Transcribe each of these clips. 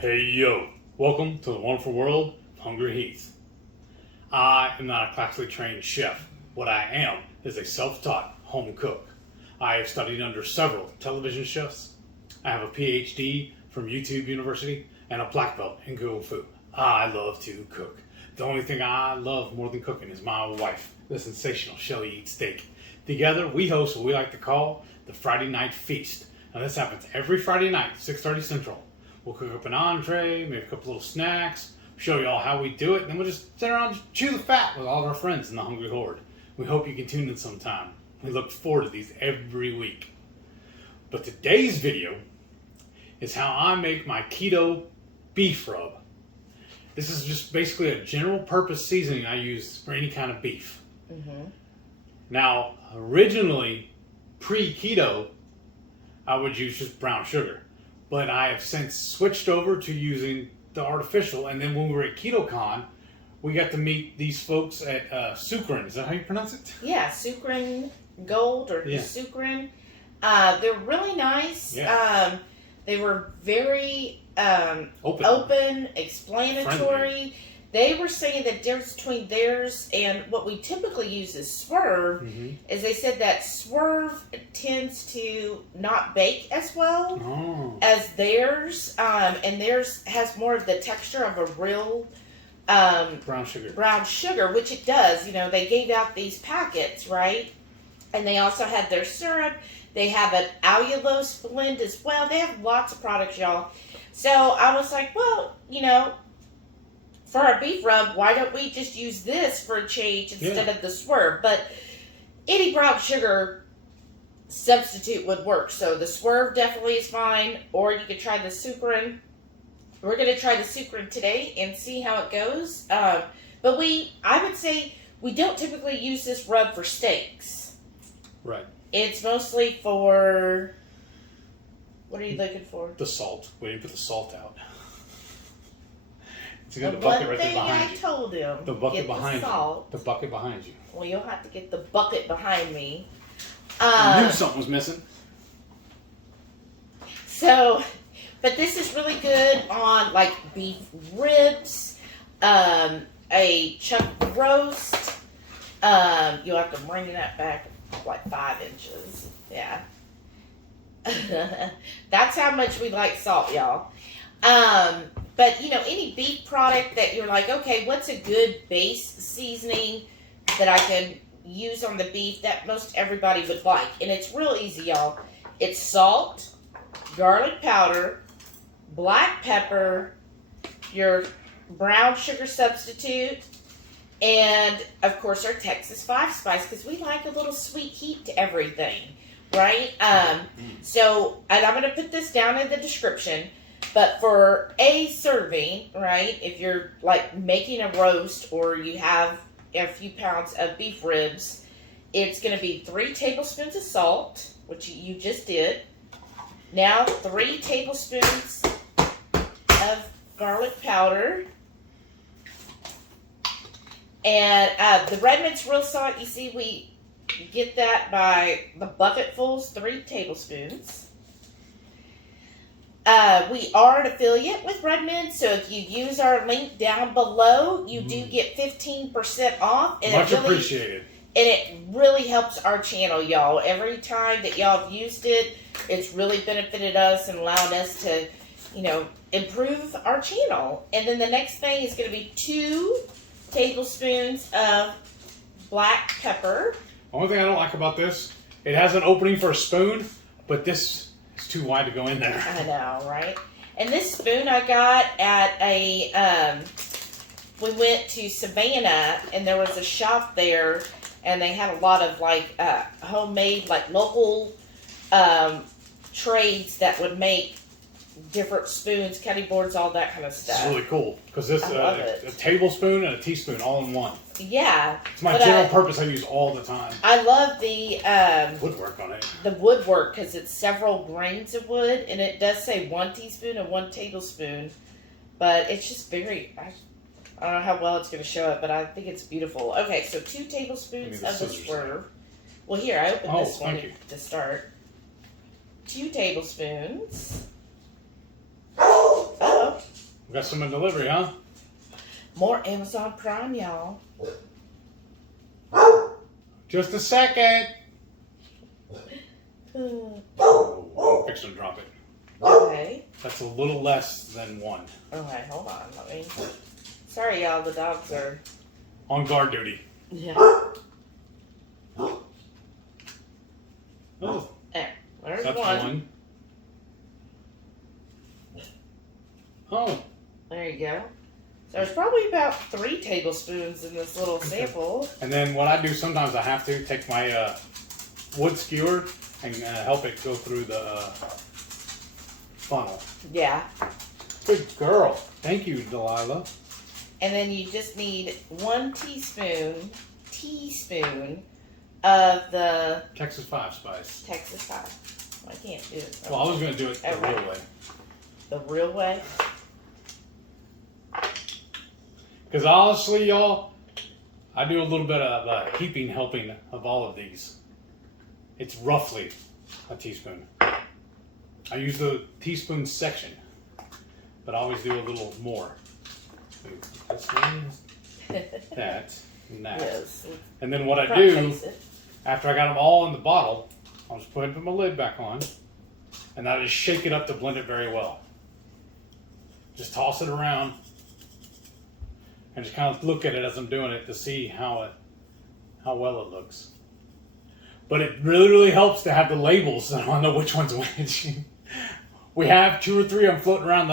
Hey yo, welcome to the wonderful world of HungryHeath. I am not a classically trained chef. What I am is a self-taught home cook. I have studied under several television chefs. I have a PhD from YouTube University and a black belt in Kung Fu. I love to cook. The only thing I love more than cooking is my wife, the sensational Shelly Eats Steak. Together, we host what we like to call the Friday Night Feast. Now this happens every Friday night, 6:30 Central. We'll cook up an entree, maybe a couple little snacks, show you all how we do it, and then we'll just sit around and chew the fat with all of our friends in the Hungry Horde. We hope you can tune in sometime. We look forward to these every week. But today's video is how I make my keto beef rub. This is just basically a general purpose seasoning I use for any kind of beef. Now, originally, pre-keto, I would use just brown sugar. But I have since switched over to using the artificial. And then when we were at KetoCon, we got to meet these folks at Sucrin. Is that how you pronounce it? Yeah, Sucrin Gold or Sucrin. They're really nice. Yeah. They were very open, explanatory. Friendly. They were saying that the difference between theirs and what we typically use is Swerve is they said that Swerve tends to not bake as well as theirs, and theirs has more of the texture of a real brown sugar. Brown sugar, which it does. You know, they gave out these packets, right? And they also had their syrup. They have an allulose blend as well. They have lots of products, y'all. So I was like, well, you know, for our beef rub, why don't we just use this for a change instead of the Swerve? But any brown sugar substitute would work. So the Swerve definitely is fine, or you could try the Sucrin. We're going to try the Sucrin today and see how it goes. But I would say we don't typically use this rub for steaks. Right. It's mostly for, what are you looking for? The salt. We didn't put the salt out. The one thing I told him, the bucket get behind the salt. you. The bucket behind you. Well, you'll have to get the bucket behind me. I knew something was missing. So, but this is really good on like beef ribs, a chuck roast. You'll have to bring that back like 5 inches. Yeah. That's how much we like salt, y'all. But, you know, any beef product that you're like, okay, what's a good base seasoning that I can use on the beef that most everybody would like? And it's real easy, y'all. It's salt, garlic powder, black pepper, your brown sugar substitute, and, of course, our Texas 5 spice, because we like a little sweet heat to everything, right? So, and I'm going to put this down in the description. But for a serving, right, if you're like making a roast or you have a few pounds of beef ribs, it's going to be 3 tablespoons of salt, which you just did. Now 3 tablespoons of garlic powder. And the red mint's real salt. You see, we get that by the bucketfuls, 3 tablespoons. We are an affiliate with Red Mint, so if you use our link down below, you do get 15% off. And Much appreciated. And it really helps our channel, y'all. Every time that y'all have used it, it's really benefited us and allowed us to, you know, improve our channel. And then the next thing is going to be 2 tablespoons of black pepper. Only thing I don't like about this, it has an opening for a spoon, but this is too wide to go in there. I know, right? And this spoon I got at a, we went to Savannah, and there was a shop there, and they had a lot of, like, homemade, like, local trades that would make different spoons, cutting boards, all that kind of stuff. It's really cool, because this a tablespoon and a teaspoon all in one. Yeah. It's my general purpose I use all the time. I love the woodwork on it. The woodwork, because it's several grains of wood, and it does say 1 teaspoon and 1 tablespoon, but it's just very, I don't know how well it's going to show up, but I think it's beautiful. Okay, so 2 tablespoons of the Swerve. Well, here, I opened this one to start. 2 tablespoons. Uh-oh. We got some in delivery, huh? More Amazon Prime, y'all. Just a second. I'm fixing to drop it. Okay. That's a little less than 1. Okay, hold on. Let me. Sorry, y'all. The dogs are On guard duty. Yeah. Oh, There's that's one. 1. Oh, There you go. So there's probably about 3 tablespoons in this little sample. and then what I do sometimes I have to take my wood skewer and help it go through the funnel. Yeah. Good girl. Thank you, Delilah. And then you just need 1 teaspoon of the Texas 5 spice. Texas 5. I can't do it. Well, I was going to do it the real way. The real way? Because honestly, y'all, I do a little bit of heaping helping of all of these. It's roughly a teaspoon. I use the teaspoon section, but I always do a little more. This one, that, and that. Yes. And then what I Front do, face it. after I got them all in the bottle, I'll just put my lid back on, and I just shake it up to blend it very well. Just toss it around, and just kind of look at it as I'm doing it to see how well it looks. But it really helps to have the labels so I don't know which one's which. We have 2 or 3 of them floating around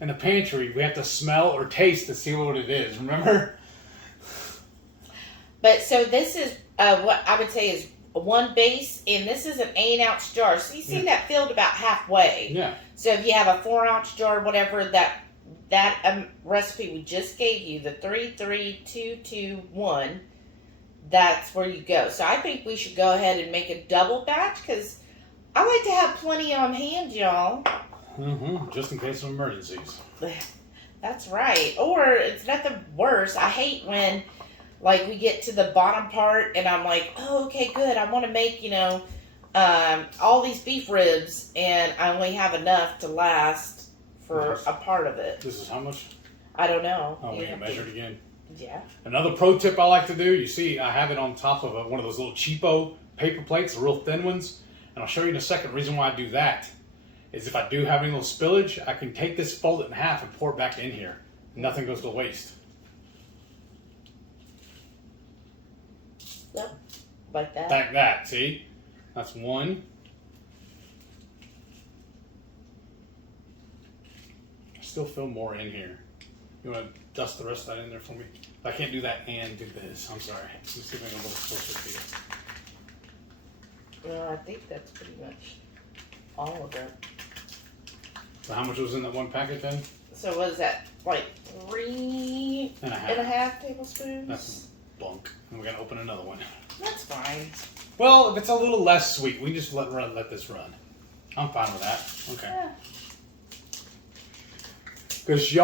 in the pantry. We have to smell or taste to see what it is. Remember? But so this is what I would say is 1 base, and this is an 8-ounce jar. So you see that filled about halfway. Yeah. So if you have a 4-ounce jar, whatever, that recipe we just gave you, the 3-3-2-2-1, that's where you go. So I think we should go ahead and make a double batch because I like to have plenty on hand, y'all. Mm-hmm. Just in case of emergencies. That's right. Or it's nothing worse. I hate when, like, we get to the bottom part and I'm like, oh, okay, good. I want to make, all these beef ribs, and I only have enough to last for a part of it. This is how much? I don't know. Oh, we can measure it again. Yeah. Another pro tip I like to do, you see I have it on top of one of those little cheapo paper plates, the real thin ones. And I'll show you in a second. The reason why I do that is if I do have any little spillage, I can take this, fold it in half, and pour it back in here. Nothing goes to waste. Yep. Like that. Like that, see? That's 1. I still feel more in here. You want to dust the rest of that in there for me? I can't do that and do this. I'm sorry. Let me see if I can go closer to you. Well, I think that's pretty much all of it. So how much was in that 1 packet then? So what is that? Like 3.5 tablespoons? That's bunk. And we're going to open another one. That's fine. Well, if it's a little less sweet, we just let this run. I'm fine with that. Okay. Yeah. Because she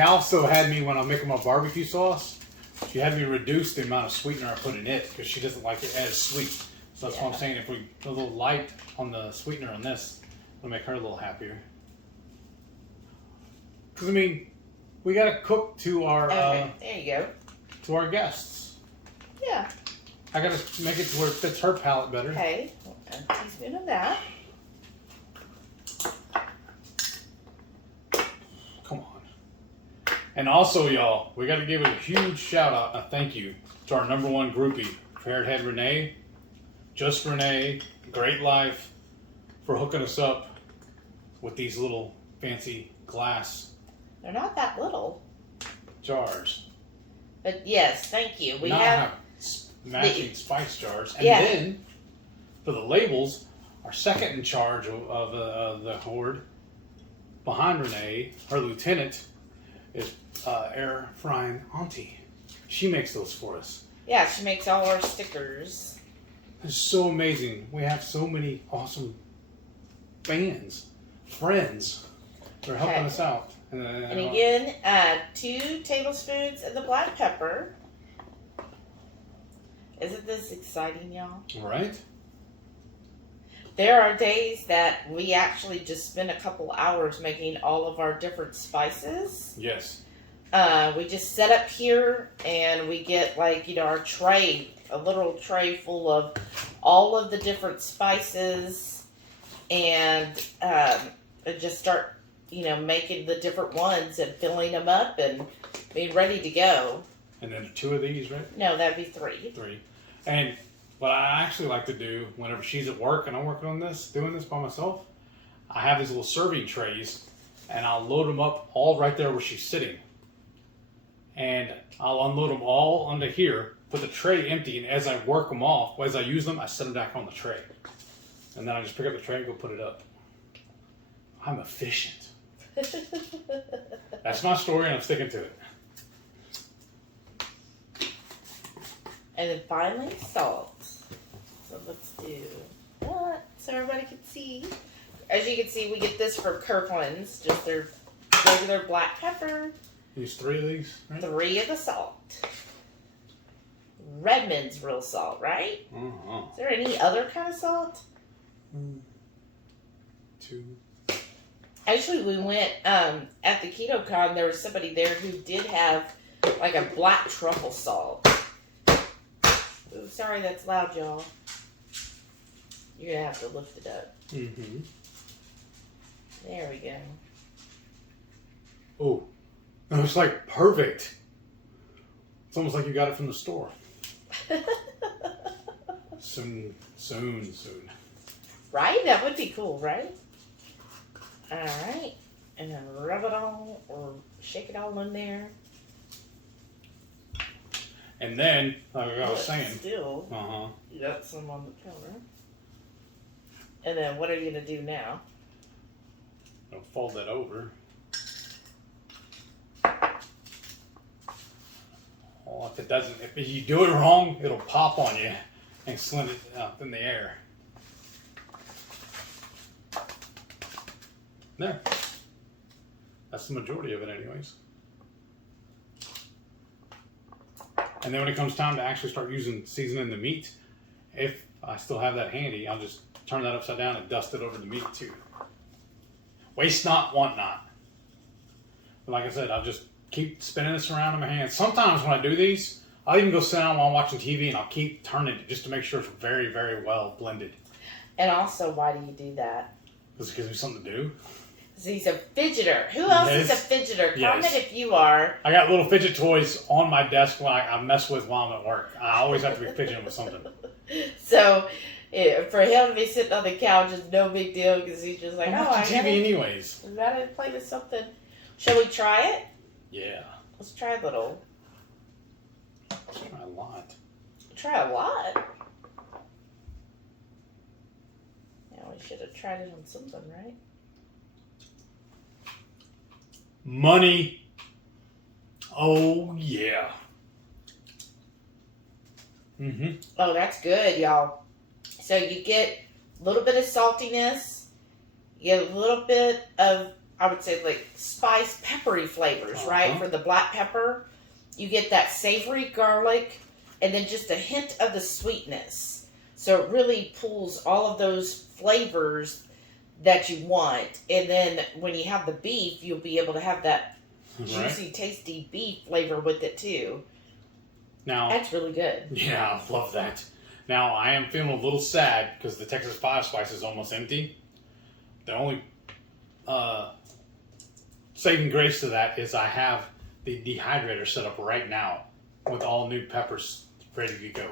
also had me, when I'm making my barbecue sauce, she had me reduce the amount of sweetener I put in it because she doesn't like it as sweet. So that's what I'm saying. If we put a little light on the sweetener on this, it'll make her a little happier. Because, we got to cook to our Okay, there you go. to our guests. Yeah. I got to make it to where it fits her palate better. Okay. A teaspoon of that. Come on. And also, y'all, we got to give a huge shout out, a thank you to our #1 groupie, Fairhead Renee, Just Renee, Great Life, for hooking us up with these little fancy glass They're not that little. jars. But yes, thank you. We Now I have matching spice jars. And Yeah. then, for the labels, our second in charge of the horde, behind Renee, her lieutenant, is Air Frying Auntie. She makes those for us. Yeah, she makes all our stickers. It's so amazing. We have so many awesome fans, friends, that are helping us out. And again, 2 tablespoons of the black pepper. Isn't this exciting, y'all? Right? there are days that we actually just spend a couple hours making all of our different spices. Yes. We just set up here and we get like, our tray, a little tray full of all of the different spices, and just start, making the different ones and filling them up and being ready to go. And then 2 of these, right? No, that'd be 3. 3. And what I actually like to do whenever she's at work and I'm working on this, doing this by myself, I have these little serving trays and I'll load them up all right there where she's sitting. And I'll unload them all onto here, put the tray empty, and as I work them off, as I use them, I set them back on the tray. And then I just pick up the tray and go put it up. I'm efficient. That's my story and I'm sticking to it. And then finally, salt. So let's do that so everybody can see. As you can see, we get this from Kirkland's, just their regular black pepper. Use 3 of these, right? 3 of the salt. Redmond's real salt, right? Uh-huh. Is there any other kind of salt? 2. Actually, we went at the Ketochow. There was somebody there who did have like a black truffle salt. Ooh, sorry, that's loud, y'all. You're gonna have to lift it up. Mm-hmm. There we go. Oh, it's like perfect. It's almost like you got it from the store. Soon. Right? That would be cool, right? Alright. And then rub it all, or shake it all in there. And then, like I was saying. Still, you got some on the counter. And then what are you going to do now? I'll fold that over. Well, if you do it wrong, it'll pop on you and sling it up in the air. There. That's the majority of it anyways. And then when it comes time to actually start seasoning the meat, if I still have that handy, I'll just turn that upside down and dust it over the meat too. Waste not, want not. But like I said, I'll just keep spinning this around in my hands. Sometimes when I do these, I'll even go sit down while I'm watching TV and I'll keep turning it just to make sure it's very, very well blended. And also, why do you do that? Because it gives me something to do. He's a fidgeter. Who else is a fidgeter? Comment if you are. I got little fidget toys on my desk I mess with while I'm at work. I always have to be fidgeting with something. So, for him to be sitting on the couch is no big deal because he's just like, I'm watching TV anyways. We gotta play with something. Shall we try it? Yeah. Let's try a little. Let's try a lot. Try a lot? Yeah, we should have tried it on something, right? Money. Oh, yeah. Mm-hmm. Oh, that's good, y'all. So you get a little bit of saltiness. You get a little bit of, I would say, like spice, peppery flavors, right? For the black pepper. You get that savory garlic and then just a hint of the sweetness. So it really pulls all of those flavors that you want. And then when you have the beef, you'll be able to have that juicy, tasty beef flavor with it too. Now, that's really good. Yeah, I love that. Now, I am feeling a little sad because the Texas 5 spice is almost empty. The only saving grace to that is I have the dehydrator set up right now with all new peppers ready to go.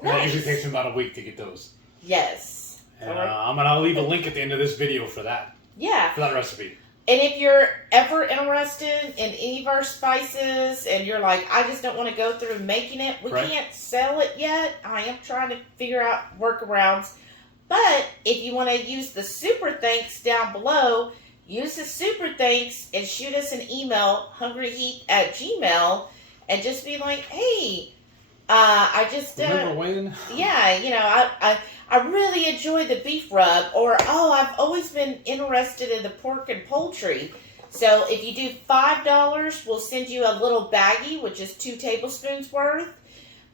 And that usually takes me about a week to get those. Yes. And I'm going to leave a link at the end of this video for that. Yeah. For that recipe. And if you're ever interested in any of our spices and you're like, I just don't want to go through making it, we can't sell it yet. I am trying to figure out workarounds. But if you want to use the super thanks down below, use the super thanks and shoot us an email, HungryHeath@gmail.com, and just be like, hey, I just... remember when? Yeah, you know, I really enjoy the beef rub, or, oh, I've always been interested in the pork and poultry. So if you do $5, we'll send you a little baggie, which is 2 tablespoons worth.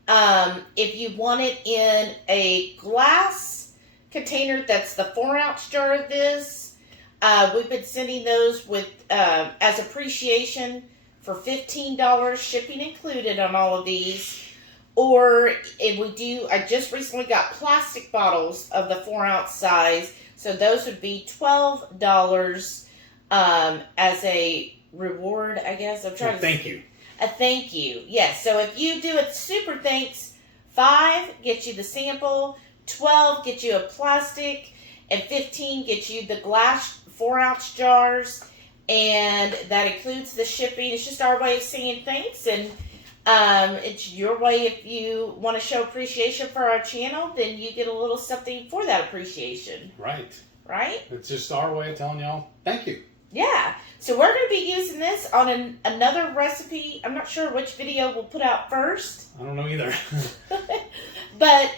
If you want it in a glass container that's the 4-ounce jar of this. We've been sending those with as appreciation for $15, shipping included on all of these. Or if we do, I just recently got plastic bottles of the 4-ounce size, so those would be $12 as a reward, I guess. I'm trying to thank you. A thank you, yes. So if you do it super thanks, 5 gets you the sample, 12 gets you a plastic, and 15 gets you the glass 4-ounce jars, and that includes the shipping. It's just our way of saying thanks, and it's your way. If you want to show appreciation for our channel, then you get a little something for that appreciation. Right. Right? It's just our way of telling y'all thank you. Yeah. So we're going to be using this on another recipe. I'm not sure which video we'll put out first. I don't know either. But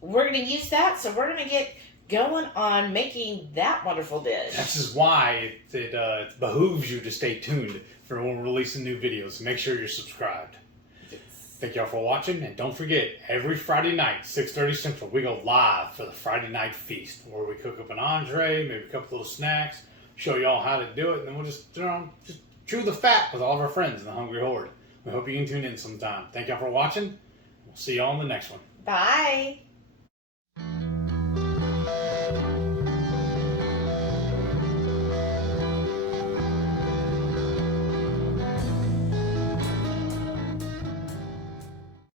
we're going to use that. So we're going to get going on making that wonderful dish. This is why it behooves you to stay tuned for when we're releasing new videos. So make sure you're subscribed. Yes. Thank y'all for watching, and don't forget, every Friday night, 6:30 Central, we go live for the Friday Night Feast, where we cook up an entree, maybe a couple little snacks, show y'all how to do it, and then we'll just chew the fat with all of our friends in the Hungry Horde. We hope you can tune in sometime. Thank y'all for watching. We'll see y'all in the next one. Bye.